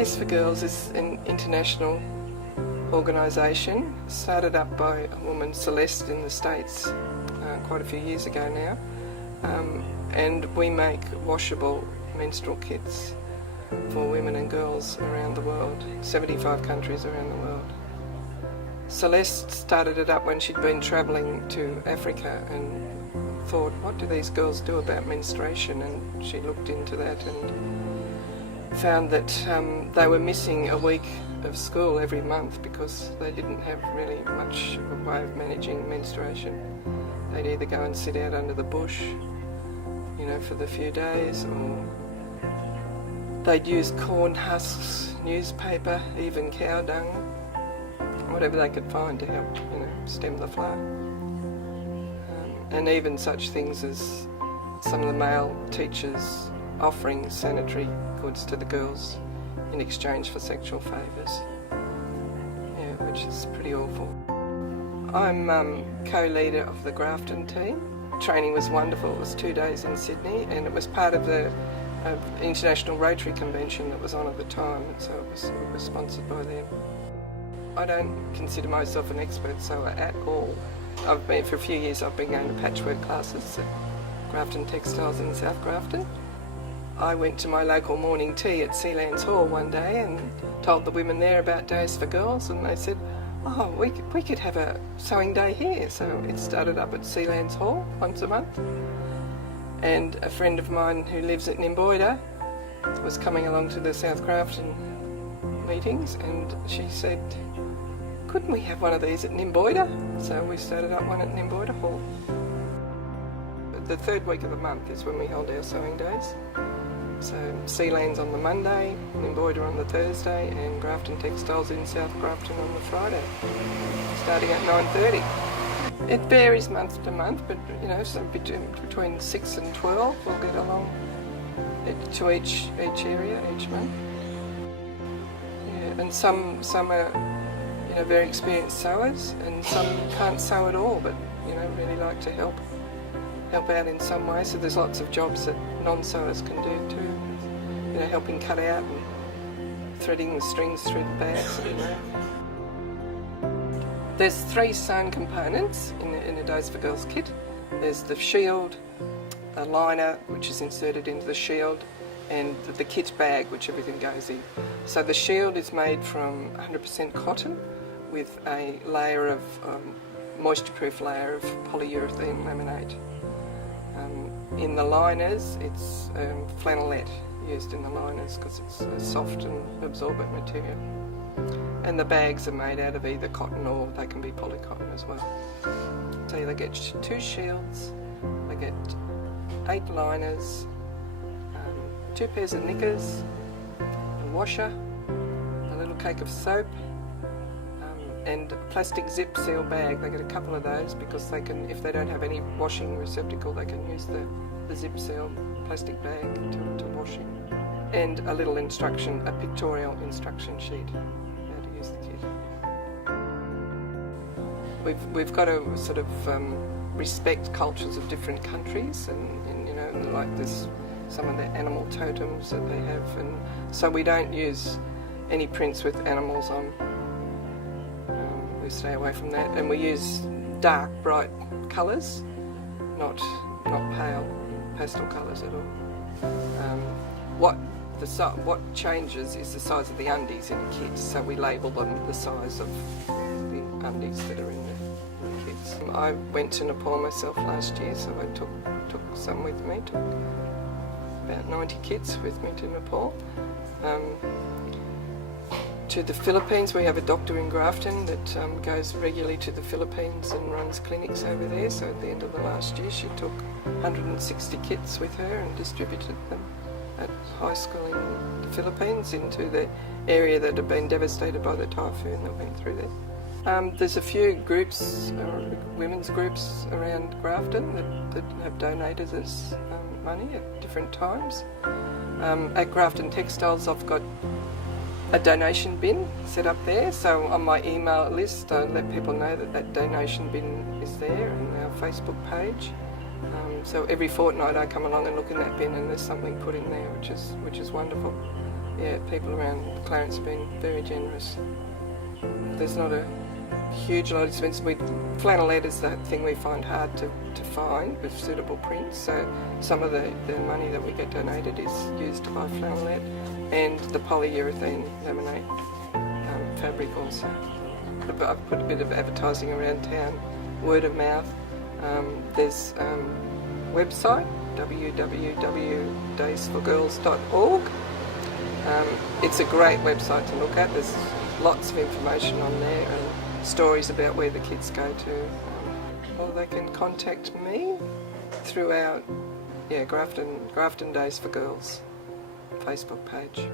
Days for Girls is an international organisation started up by a woman, Celeste, in the States quite a few years ago now, and we make washable menstrual kits for women and girls around the world, 75 countries around the world. Celeste started it up when she'd been travelling to Africa and thought, what do these girls do about menstruation? And she looked into that and found that they were missing a week of school every month because they didn't have really much of a way of managing menstruation. They'd either go and sit out under the bush, you know, for the few days, or they'd use corn husks, newspaper, even cow dung, whatever they could find to help, you know, stem the flow. And even such things as some of the male teachers offering sanitary goods to the girls in exchange for sexual favours, yeah, which is pretty awful. I'm co-leader of the Grafton team. Training was wonderful. It was 2 days in Sydney, and it was part of the International Rotary Convention that was on at the time, so it was sponsored by them. I don't consider myself an expert sewer at all. For a few years I've been going to patchwork classes at Grafton Textiles in South Grafton. I went to my local morning tea at Sealands Hall one day and told the women there about Days for Girls, and they said, oh, we could have a sewing day here. So it started up at Sealands Hall once a month. And a friend of mine who lives at Nimboida was coming along to the South Grafton meetings, and she said, couldn't we have one of these at Nimboida? So we started up one at Nimboida Hall. The third week of the month is when we hold our sewing days. So Sealands on the Monday, Nimboida on the Thursday, and Grafton Textiles in South Grafton on the Friday, starting at 9:30. It varies month to month, but you know, so between 6 and 12 we'll get along to each area each month. Yeah, and some are, you know, very experienced sewers, and some can't sew at all, but you know, really like to help out in some way. So there's lots of jobs that non-sewers can do too. You know, helping cut out and threading the strings through the bags. You know. There's 3 sewn components in a Days for Girls kit. There's the shield, a liner which is inserted into the shield, and the kit bag which everything goes in. So the shield is made from 100% cotton with a layer of moisture-proof layer of polyurethane laminate. In the liners, it's flannelette used in the liners because it's a soft and absorbent material. And the bags are made out of either cotton or they can be polycotton as well. So they get 2 shields, they get 8 liners, 2 pairs of knickers, a washer, a little cake of soap, and a plastic zip seal bag. They get a couple of those because they can, if they don't have any washing receptacle, they can use the zip seal plastic bag to wash in. And a little instruction, a pictorial instruction sheet how to use the kit. We've got to sort of respect cultures of different countries, and you know, like this, some of the animal totems that they have, and so we don't use any prints with animals on. We stay away from that, and we use dark, bright colours, not pale pastel colours at all. What changes is the size of the undies in a kit, so we label them the size of the undies that are in the kits. I went to Nepal myself last year, so I took some with me, took about 90 kits with me to Nepal. To the Philippines, we have a doctor in Grafton that goes regularly to the Philippines and runs clinics over there. So at the end of the last year, she took 160 kits with her and distributed them at high school in the Philippines into the area that had been devastated by the typhoon that went through there. There's a few groups, women's groups around Grafton that have donated us money at different times. At Grafton Textiles, I've got a donation bin set up there, so on my email list I let people know that donation bin is there, and our Facebook page. So every fortnight I come along and look in that bin, and there's something put in there, which is wonderful. yeah, people around Clarence have been very generous. There's not a huge lot of expense. Flannelette is the thing we find hard to find with suitable prints, so some of the money that we get donated is used to buy flannelette, and the polyurethane laminate fabric also. I've put a bit of advertising around town, word of mouth. There's website, www.daysforgirls.org. It's a great website to look at. There's lots of information on there and stories about where the kids go to. Or they can contact me through our Grafton Days for Girls Facebook page.